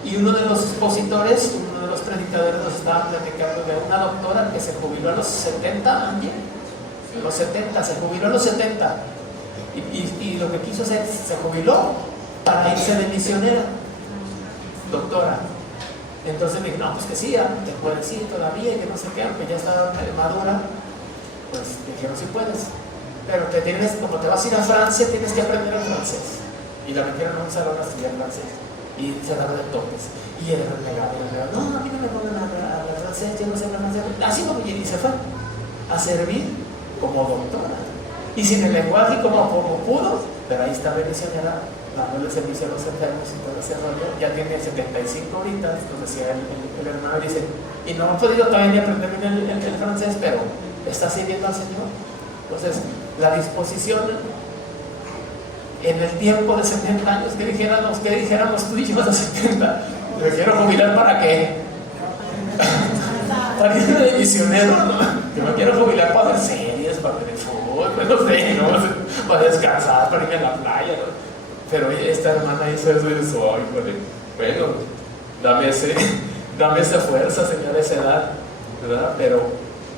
y uno de los expositores, uno de los predicadores, nos estaba platicando de una doctora que se jubiló a los 70, Angie, a los 70, se jubiló a los 70, y lo que quiso hacer, se jubiló para irse de misionera, doctora. Entonces me dijo, no, pues que sí, te puedes ir todavía, que no sé qué, aunque ya está madura. Pues dijeron, sí puedes, pero como te vas a ir a Francia, tienes que aprender el francés. Y la metieron a un salón a estudiar francés, y se daba de topes, y él renegaba, no, a mí no me pongan a hablar francés, yo no sé hablar francés. Así como y se fue a servir como doctora, y sin el lenguaje como pudo, pero ahí está misionera, dándole servicio a los enfermos y todo ese rollo. Ya tiene 75 ahorita. Entonces decía el hermano, dice, y no he podido todavía ni aprender bien el francés, pero está sirviendo al Señor. Entonces, la disposición en el tiempo de 70 años, ¿qué dijéramos tú y yo a los 70? Me quiero jubilar, ¿para qué? Para irme de misionero, ¿no? Yo me quiero jubilar para ver series, para ver el fútbol, pues no sé, ¿no? Para descansar, para irme a la playa, ¿no? Pero esta hermana hizo eso y dijo, ay, bueno, dame esa fuerza, Señor, esa edad, ¿verdad? Pero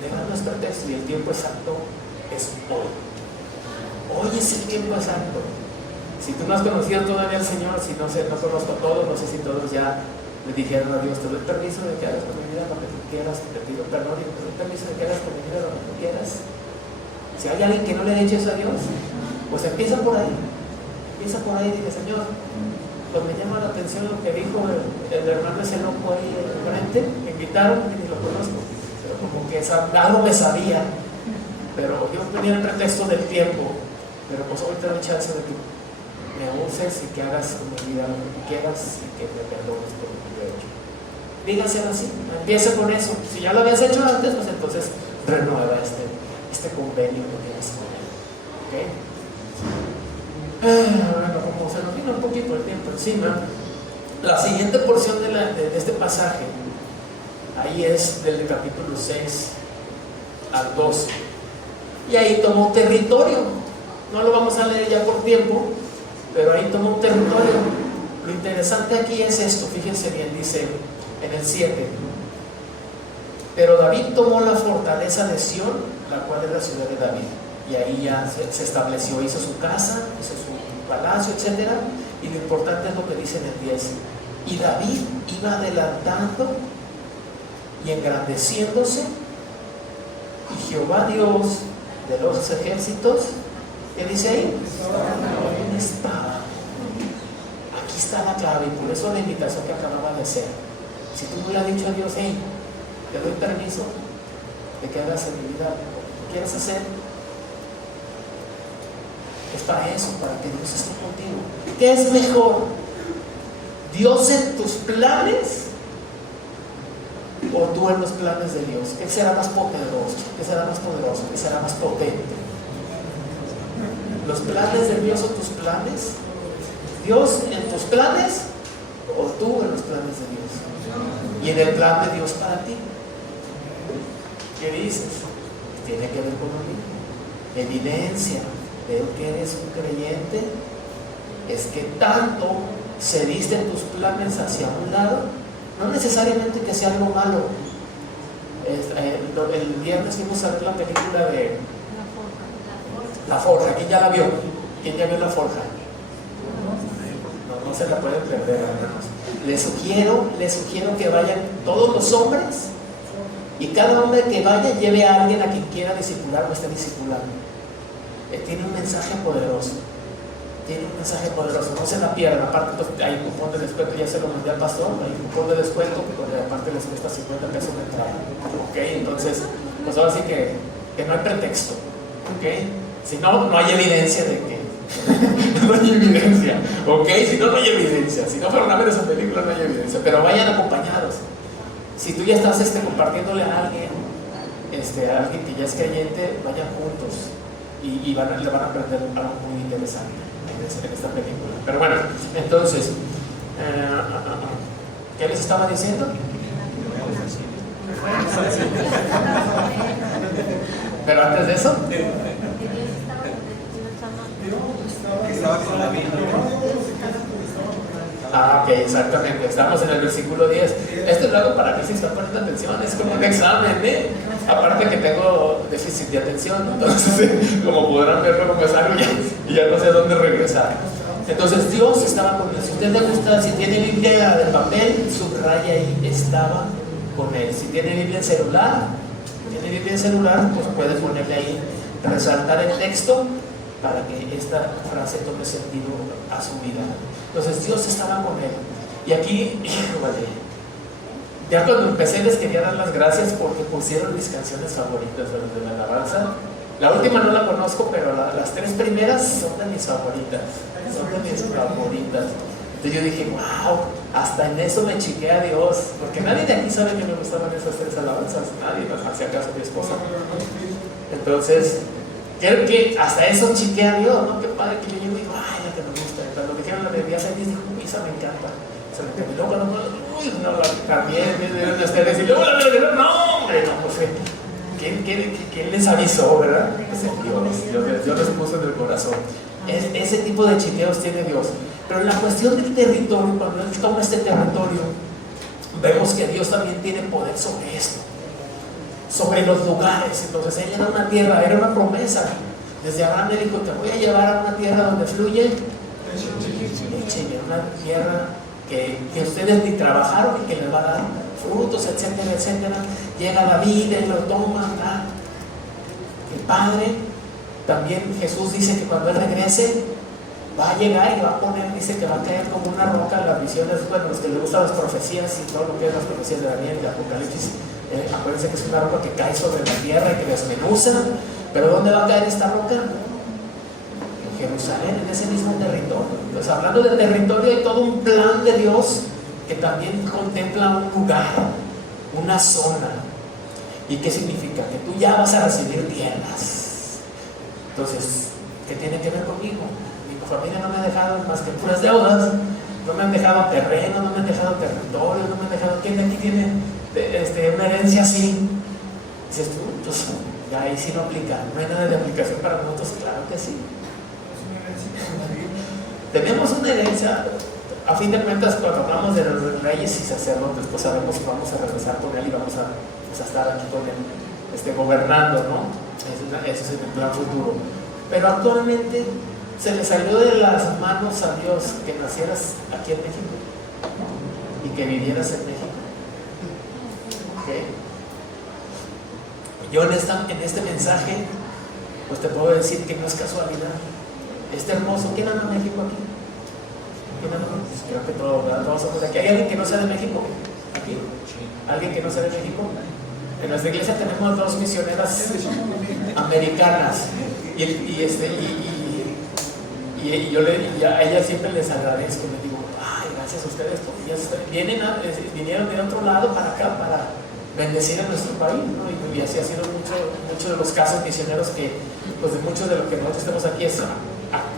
deja nuestro texto, y el tiempo exacto es hoy. Hoy es el tiempo exacto. Si tú no has conocido todavía al Señor, no conozco a todos, no sé si todos ya le dijeron a Dios, te doy permiso de que hagas con mi vida lo que tú quieras, te pido perdón y te doy permiso de que hagas con mi vida lo que tú quieras. Si hay alguien que no le ha dicho eso a Dios, pues empieza por ahí y dile, Señor, pues me llama la atención lo que dijo el hermano ese loco ahí enfrente, me invitaron y ni lo conozco, pero como que algo me sabía, pero yo tenía el pretexto del tiempo, pero pues hoy te doy chance de que me uses y que hagas con mi vida lo que tú quieras y que me perdones por lo que yo he hecho. Dígaselo así, empiece con eso. Si ya lo habías hecho antes, pues entonces renueva este convenio que tienes con él. ¿Okay? Bueno, como se nos vino un poquito el tiempo encima, la siguiente porción de este pasaje, ahí es del capítulo 6 al 12, y ahí tomó territorio. No lo vamos a leer ya por tiempo, pero ahí tomó un territorio. Lo interesante aquí es esto, fíjense bien, dice en el 7, pero David tomó la fortaleza de Sión, la cual es la ciudad de David, y ahí ya se estableció, hizo su casa, hizo su palacio, etc. Y lo importante es lo que dice en el 10, y David iba adelantando y engrandeciéndose, y Jehová Dios de los ejércitos, ¿qué dice ahí? Estaba. Aquí está la clave, y por eso la invitación que acababa de hacer. Si tú no le has dicho a Dios, hey, te doy permiso de que hagas en mi vida lo que tú quieras hacer, es para eso, para que Dios esté contigo. ¿Qué es mejor? ¿Dios en tus planes o tú en los planes de Dios? ¿Qué será más poderoso? ¿Qué será más poderoso? ¿Qué será más potente? ¿Los planes de Dios o tus planes? ¿Dios en tus planes o tú en los planes de Dios? Y en el plan de Dios para ti, ¿qué dices? Tiene que ver con lo mismo. Evidencia de que eres un creyente es que tanto cediste tus planes hacia un lado, no necesariamente que sea algo malo. El viernes fuimos a ver la película de La forja, ¿quién ya la vio? ¿Quién ya vio la forja? No se la pueden perder, hermanos. Les sugiero que vayan todos los hombres y cada hombre que vaya lleve a alguien a quien quiera discipular o esté discipulando. Tiene un mensaje poderoso. No se la pierdan. Aparte, pues, hay un cupón de descuento, ya se lo mandé al pastor. Hay un cupón de descuento, porque aparte les cuesta 50 pesos de entrada. ¿Ok? Entonces, pues ahora sí que no hay pretexto. ¿Ok? Si no, no hay evidencia de que. No hay evidencia. ¿Ok? Si no, no hay evidencia. Si no fueron a ver esa película, no hay evidencia. Pero vayan acompañados. Si tú ya estás compartiéndole a alguien, a alguien que ya es creyente, vayan juntos. Y le van a aprender algo muy interesante en esta película. Pero bueno, entonces, ¿qué les estaba diciendo? Pero antes de eso, Estaba con la Biblia. ok, exactamente, estamos en el versículo 10. Esto es algo para mí, si están poniendo atención, es como un examen, aparte que tengo déficit de atención, entonces como podrán ver, luego me salgo y ya no sé a dónde regresar. Entonces Dios estaba con él. Si a usted le gusta, si tiene Biblia de papel, subraya ahí, estaba con él. Si tiene Biblia en celular, pues puede ponerle ahí, resaltar el texto para que esta frase tome sentido a su vida. Entonces Dios estaba con él. Y aquí, híjole, ya cuando empecé les quería dar las gracias porque pusieron mis canciones favoritas de la alabanza. La última no la conozco, pero las tres primeras son de mis favoritas. Entonces yo dije, wow, hasta en eso me chiqué a Dios, porque nadie de aquí sabe que me gustaban esas tres alabanzas, nadie, no hacía caso mi esposa. Entonces, creo que hasta eso chiqué a Dios, ¿no? Qué padre que yo digo, ay, la que me gusta. Cuando dijeron la de Día Feliz, dijo, esa me encanta. Y luego no la cambié de ustedes, y luego no, hombre, no, pues, ¿quién les avisó, verdad? Pues Dios les puso en el corazón. Ese tipo de chiqueos tiene Dios. Pero en la cuestión del territorio, cuando Él toma este territorio, vemos que Dios también tiene poder sobre esto, sobre los lugares. Entonces Él era una tierra, era una promesa. Desde Abraham le dijo, te voy a llevar a una tierra donde fluye leche, una tierra que ustedes ni trabajaron y que les va a dar frutos, etcétera, etcétera. Llega David, Él lo toma, ¿verdad? El Padre. También Jesús dice que cuando Él regrese va a llegar y va a poner, dice que va a caer como una roca en las visiones. Bueno, los que les gustan las profecías y todo lo que es las profecías de Daniel, de Apocalipsis, acuérdense que es una roca que cae sobre la tierra y que desmenuza. Pero ¿dónde va a caer esta roca? En Jerusalén, en ese mismo territorio. Entonces, hablando de territorio, hay todo un plan de Dios que también contempla un lugar, una zona. ¿Y qué significa? Que tú ya vas a recibir tierras. Entonces, ¿qué tiene que ver conmigo? Mi familia no me ha dejado más que puras deudas, no me han dejado terreno, no me han dejado territorio, no me han dejado. ¿Quién de aquí tiene una herencia así? Dices tú, pues ya ahí sí no aplica, no hay nada de aplicación para nosotros, claro que sí. Tenemos una herencia, a fin de cuentas, cuando hablamos de los reyes y sacerdotes, pues sabemos que vamos a regresar con Él y vamos a estar aquí con Él, gobernando, ¿no? Ese es el plan futuro. Pero actualmente se le salió de las manos a Dios que nacieras aquí en México y que vivieras en México. ¿Okay? Yo en este mensaje, pues te puedo decir que no es casualidad. Este hermoso, ¿quién anda en México aquí? ¿Quién anda? Creo que todos somos de aquí. ¿Hay alguien que no sea de México? ¿Aquí? ¿Alguien que no sea de México? En nuestra iglesia tenemos 2 misioneras americanas y yo a ellas siempre les agradezco, les digo, ay, gracias a ustedes porque ellas vinieron de otro lado para acá para bendecir a nuestro país, ¿no? Y así ha sido muchos de los casos misioneros que, pues de muchos de los que nosotros estamos aquí es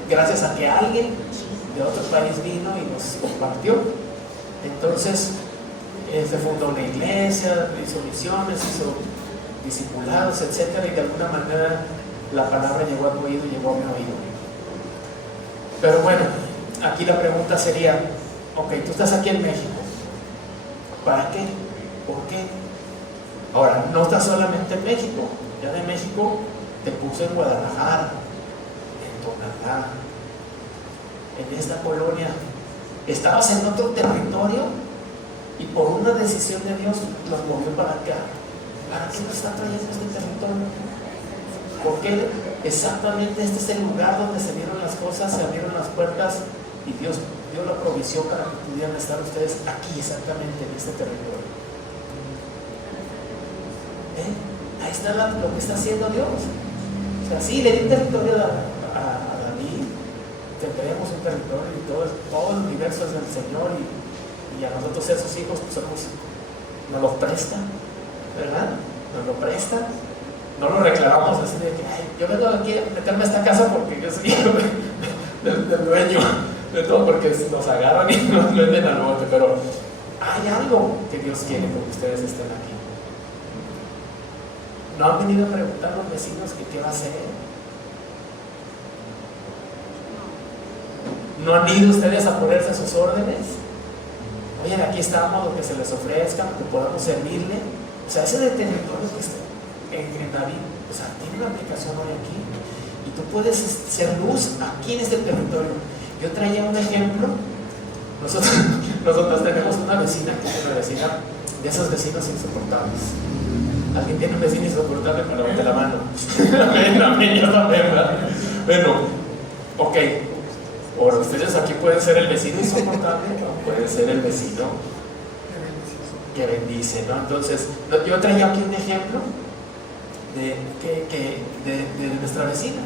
gracias a que alguien de otro país vino y nos compartió. Entonces se fundó una iglesia, hizo misiones, hizo discipulados, etcétera, y de alguna manera la palabra llegó a tu oído, llegó a mi oído. Pero bueno, aquí la pregunta sería, ok, tú estás aquí en México, ¿para qué? ¿Por qué? Ahora, no estás solamente en México, ya de México te puse en Guadalajara, Tonalá, en esta colonia. Estabas en otro territorio y por una decisión de Dios los movió para acá. ¿Para qué nos está trayendo este territorio? Porque exactamente este es el lugar donde se dieron las cosas, se abrieron las puertas y Dios dio la provisión para que pudieran estar ustedes aquí exactamente en este territorio. Ahí está lo que está haciendo Dios. O sea, sí, le di territorio a David, tendremos un territorio y todo el universo es del Señor y a nosotros esos hijos pues nos los presta, ¿verdad? Nos lo presta. No lo reclamamos así de que, ay, yo vengo aquí a meterme a esta casa porque yo soy hijo del dueño de todo, porque nos agarran y nos venden al bote, pero hay algo que Dios quiere porque ustedes estén aquí. ¿No han venido a preguntar a los vecinos que qué va a hacer? ¿No han ido ustedes a ponerse a sus órdenes? Oye, aquí estamos, lo que se les ofrezca, que podamos servirle. O sea, ese de territorio que está en David, o sea, tiene una aplicación hoy aquí y tú puedes ser luz aquí en este territorio. Yo traía un ejemplo. Nosotros tenemos una vecina que es una vecina de esos vecinos insoportables. ¿Alguien tiene un vecino insoportable? Para levantar la mano. Amén, yo también, ¿verdad? Bueno, ok. Ahora, ustedes aquí pueden ser el vecino insoportable o pueden ser el vecino que bendice, ¿no? Entonces, yo traía aquí un ejemplo de nuestra vecina.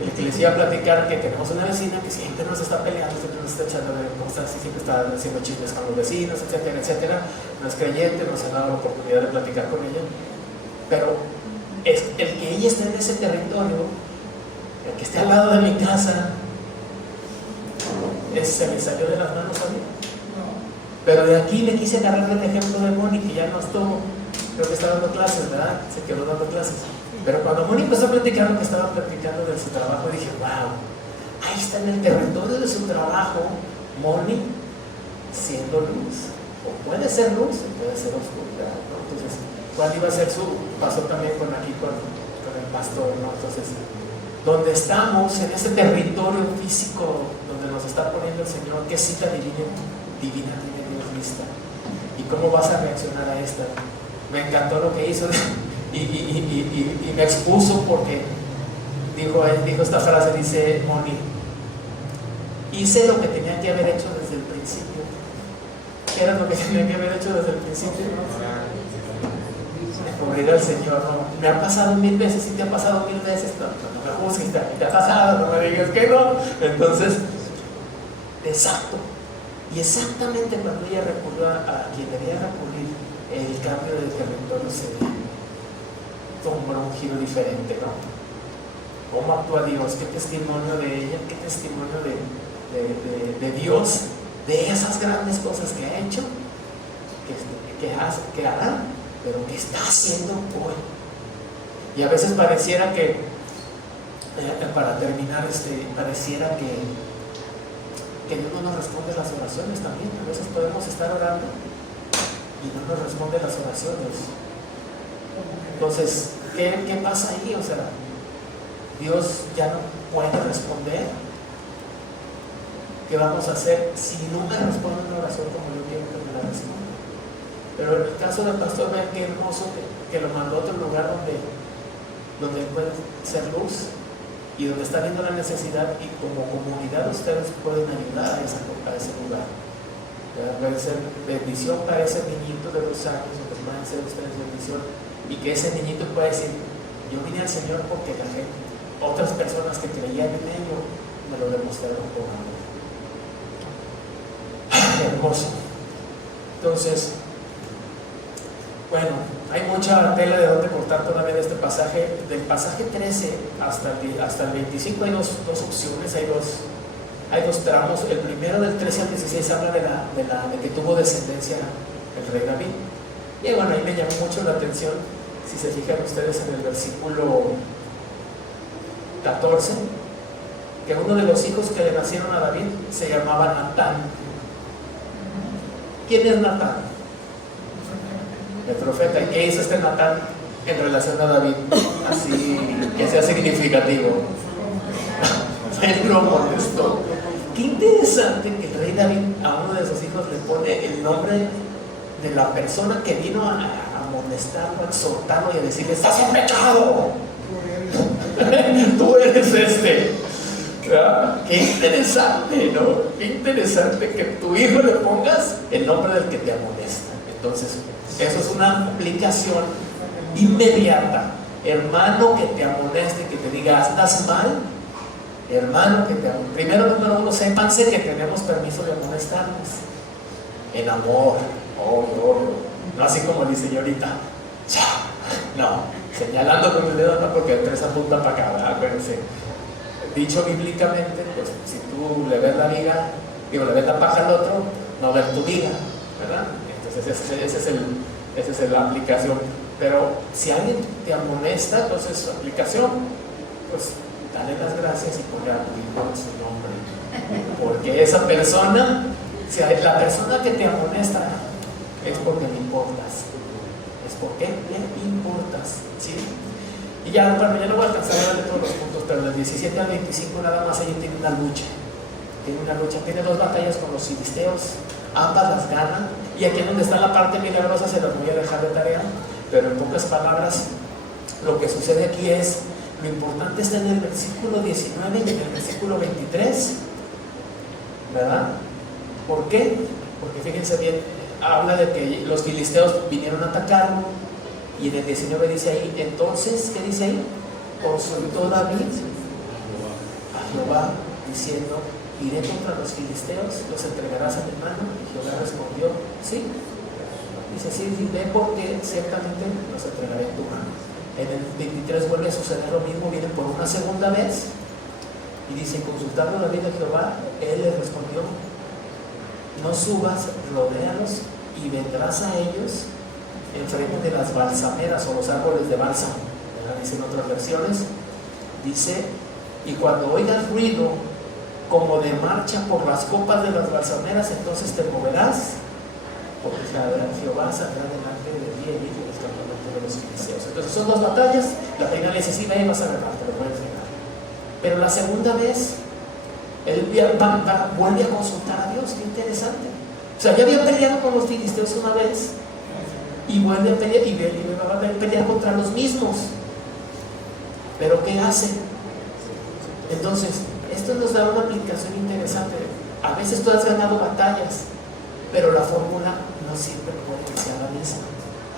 El que les iba a platicar que tenemos una vecina que siempre nos está peleando, siempre nos está echando de cosas y siempre está haciendo chismes con los vecinos, etcétera, etcétera. No es creyente, nos ha dado la oportunidad de platicar con ella. Pero es el que ella esté en ese territorio, el que esté al lado de mi casa, se me salió de las manos a mí. Pero de aquí le quise agarrar el ejemplo de Moni, que ya no estuvo, creo que está dando clases, ¿verdad? Se quedó dando clases. Pero cuando Moni empezó a platicar lo que estaba platicando de su trabajo, dije, wow, ahí está en el territorio de su trabajo, Moni siendo luz. O puede ser luz o puede ser oscuridad, ¿no? Entonces, ¿cuál iba a ser su? Pasó también con el pastor, ¿no? Entonces, donde estamos, en ese territorio físico donde nos está poniendo el Señor, ¿qué cita divina tiene Dios lista? ¿Y cómo vas a reaccionar a esta? Me encantó lo que hizo y me expuso porque dijo esta frase, dice Moni, hice lo que tenía que haber hecho desde el principio. ¿Qué era lo que tenía que haber hecho desde el principio? Cubrir al Señor, ¿no? Me ha pasado 1000 veces, si te ha pasado 1000 veces, no me juzgues, te ha pasado, no me digas que no. Entonces, exacto. Y exactamente cuando ella recurrió a quien debía recurrir, el cambio de territorio se tomó un giro diferente, ¿no? ¿Cómo actúa Dios? ¿Qué testimonio de ella? ¿Qué testimonio de Dios? De esas grandes cosas que ha hecho, que hará, pero que está haciendo hoy. Y a veces pareciera que, para terminar, pareciera que Dios no nos responde las oraciones también. A veces podemos estar orando y no nos responde las oraciones. Entonces, ¿qué pasa ahí? O sea, Dios ya no puede responder. ¿Qué vamos a hacer si no me responde una oración como yo quiero que me la responda? Pero en el caso del pastor, vean qué hermoso que lo mandó a otro lugar donde puede ser luz y donde está viendo la necesidad, y como comunidad ustedes pueden ayudar a ese lugar. Puede ser bendición para ese niñito de 2 años, o que pueden ser ustedes bendición, y que ese niñito pueda decir, yo vine al Señor porque la gente, otras personas que creían en ello me lo demostraron con amor. Hermoso. Entonces, bueno, hay mucha tela de donde cortar todavía de este pasaje. Del pasaje 13 hasta el 25 hay dos opciones, hay dos tramos. El primero, del 13 al 16, habla de que tuvo descendencia el rey David. Y bueno, ahí me llamó mucho la atención, si se fijan ustedes en el versículo 14, que uno de los hijos que le nacieron a David se llamaba Natán. ¿Quién es Natán? El profeta. ¿Y qué hizo este Natán en relación a David? Así que sea significativo. Él lo molestó. Qué interesante que el rey David a uno de sus hijos le pone el nombre de la persona que vino a amonestarlo, a exhortarlo y a decirle: estás en pecado. Tú eres este. ¿Verdad? Qué interesante, ¿no? Qué interesante que tu hijo le pongas el nombre del que te amonesta. Entonces, eso es una aplicación inmediata. Hermano que te amoneste, que te diga: andas mal. Hermano que te amoneste. Primero, número uno, sépanse que tenemos permiso de amonestarnos en amor, obvio. No así como dice señorita, no, señalando con el dedo, no, porque el tres apunta para acá, ¿verdad? Acuérdense. Dicho bíblicamente, pues si tú le ves la viga, le ves la paja al otro, no ver tu viga, ¿verdad? Entonces esa es la aplicación. Pero si alguien te amonesta, entonces su aplicación, pues dale las gracias y ponle a tu hijo su nombre, porque esa persona, si la persona que te amonesta es porque le importas, es porque le importas, ¿sí? Y ya, bueno, ya no voy a alcanzar a darle todos los puntos, pero del 17 al 25 nada más ella tiene una lucha, tiene dos batallas con los filisteos, ambas las gana, y aquí es donde está la parte milagrosa, se las voy a dejar de tarea, pero en pocas palabras, lo que sucede aquí es, lo importante está en el versículo 19 y en el versículo 23, ¿verdad? ¿Por qué? Porque fíjense bien, habla de que los filisteos vinieron a atacarlo, y en el 19 dice ahí, entonces, ¿qué dice ahí? Consultó David a Jehová, diciendo: iré contra los filisteos, los entregarás a mi mano. Y Jehová respondió: sí. Dice: sí, ve, porque ciertamente los entregaré en tu mano. En el 23 vuelve a suceder lo mismo, viene por una segunda vez, y dice: consultando David a Jehová, él le respondió: no subas, rodéalos, y vendrás a ellos enfrente de las balsameras o los árboles de bálsamo, ¿verdad? Dice en otras versiones, dice: y cuando oigas ruido como de marcha por las copas de las balsameras, entonces te moverás, porque Jehová saldrá delante de ti y de los campamentos de los filisteos. Entonces son dos batallas. La primera dice: sí, ahí vas a ganar, te lo puedes ganar. Pero la segunda vez él vuelve a consultar a Dios. Qué interesante. O sea, ya había peleado con los filisteos una vez, y vuelve a pelear, y va a pelear contra los mismos. Pero ¿qué hace? Entonces, esto nos da una aplicación interesante. A veces tú has ganado batallas, pero la fórmula no siempre puede que sea la misma.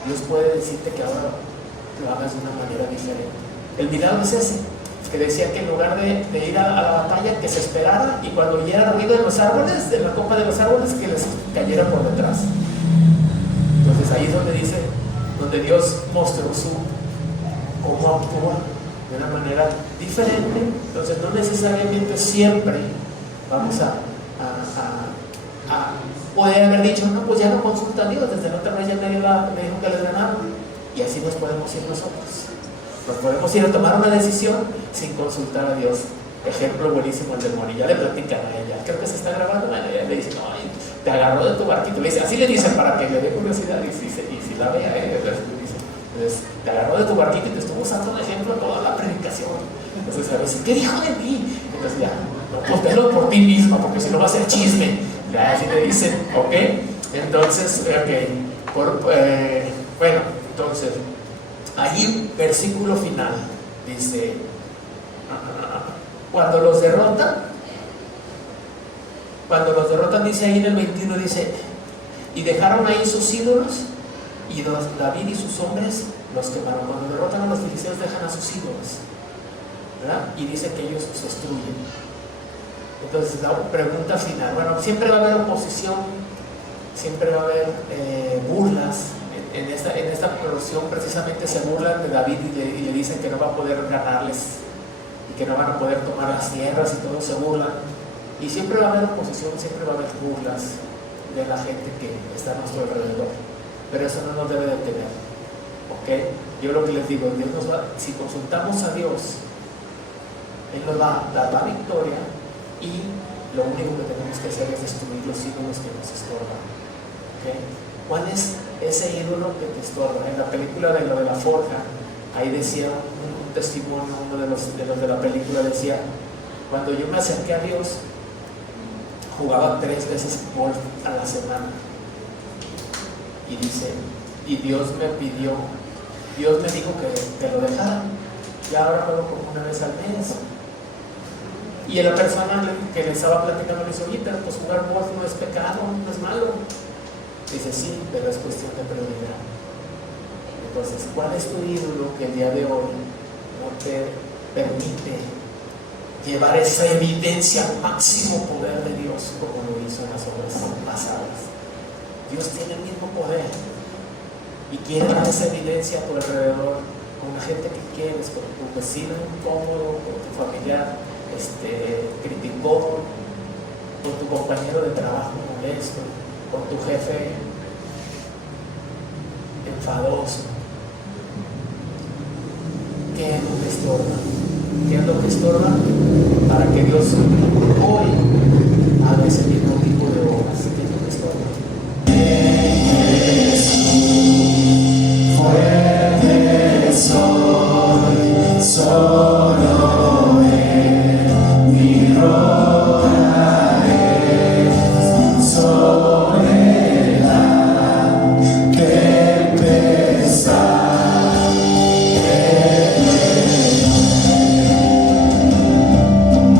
Dios puede decirte que ahora lo hagas de una manera diferente. El milagro es ese, que decía que en lugar de ir a la batalla, que se esperara, y cuando oyera el ruido de los árboles, de la copa de los árboles, que les cayera por detrás. Entonces ahí es donde dice, donde Dios mostró cómo actúa de una manera diferente. Entonces no necesariamente siempre vamos a poder haber dicho: no, pues ya no consulta a Dios, desde la otra vez ya me dijo que les ganaron, y así nos podemos ir nosotros. Nos podemos ir a tomar una decisión sin consultar a Dios. Ejemplo buenísimo el del Mori, ya le platican a ella, creo que se está grabando, bueno, ella le dice: no, te agarró de tu barquito, le dice, así le dicen para que le dé curiosidad, y si la vea, entonces te agarró de tu barquito y te estuvo usando de ejemplo toda la predicación. Entonces a veces: ¿qué dijo de mí? Entonces ya, no, pues velo por ti misma, porque si no va a ser chisme. Ya así te dicen, ¿ok? Entonces, bueno, entonces ahí versículo final dice: cuando los derrotan, dice ahí en el 21, dice: y dejaron ahí sus ídolos, y David y sus hombres los quemaron. Cuando derrotan a los filisteos, dejan a sus ídolos, ¿verdad? Y dice que ellos los destruyen. Entonces la pregunta final, bueno, siempre va a haber oposición, siempre va a haber burlas. En esta porción precisamente se burlan de David y le dicen que no va a poder ganarles y que no van a poder tomar las tierras, y todos se burlan. Y siempre va a haber oposición, siempre va a haber burlas de la gente que está a nuestro alrededor, pero eso no nos debe detener, ¿ok? Yo lo que les digo, Dios nos va, si consultamos a Dios, Él nos va a dar la victoria, y lo único que tenemos que hacer es destruir los ídolos que nos estorban, ¿ok? ¿Cuál es ese ídolo que te estorba? En la película de lo de la forja, ahí decía un testimonio, uno de los de la película decía: Cuando yo me acerqué a Dios, jugaba 3 veces golf a la semana. Y dice, y Dios me dijo que lo dejara. Y ahora juego como una vez al mes. Y la persona que le estaba platicando le dice, oye, pero pues jugar golf no es pecado, no es malo. Dice, sí, pero es cuestión de prioridad. Entonces, ¿cuál es tu ídolo que el día de hoy no te permite llevar esa evidencia al máximo poder de Dios como lo hizo en las obras pasadas? Dios tiene el mismo poder y quiere dar esa evidencia a tu alrededor con la gente que quieres, con tu vecino incómodo, con tu familiar criticón, con tu compañero de trabajo molesto, con tu jefe enfadoso. ¿Qué es lo que estorba? ¿Qué es lo que estorba? Para que Dios hoy haga ese mismo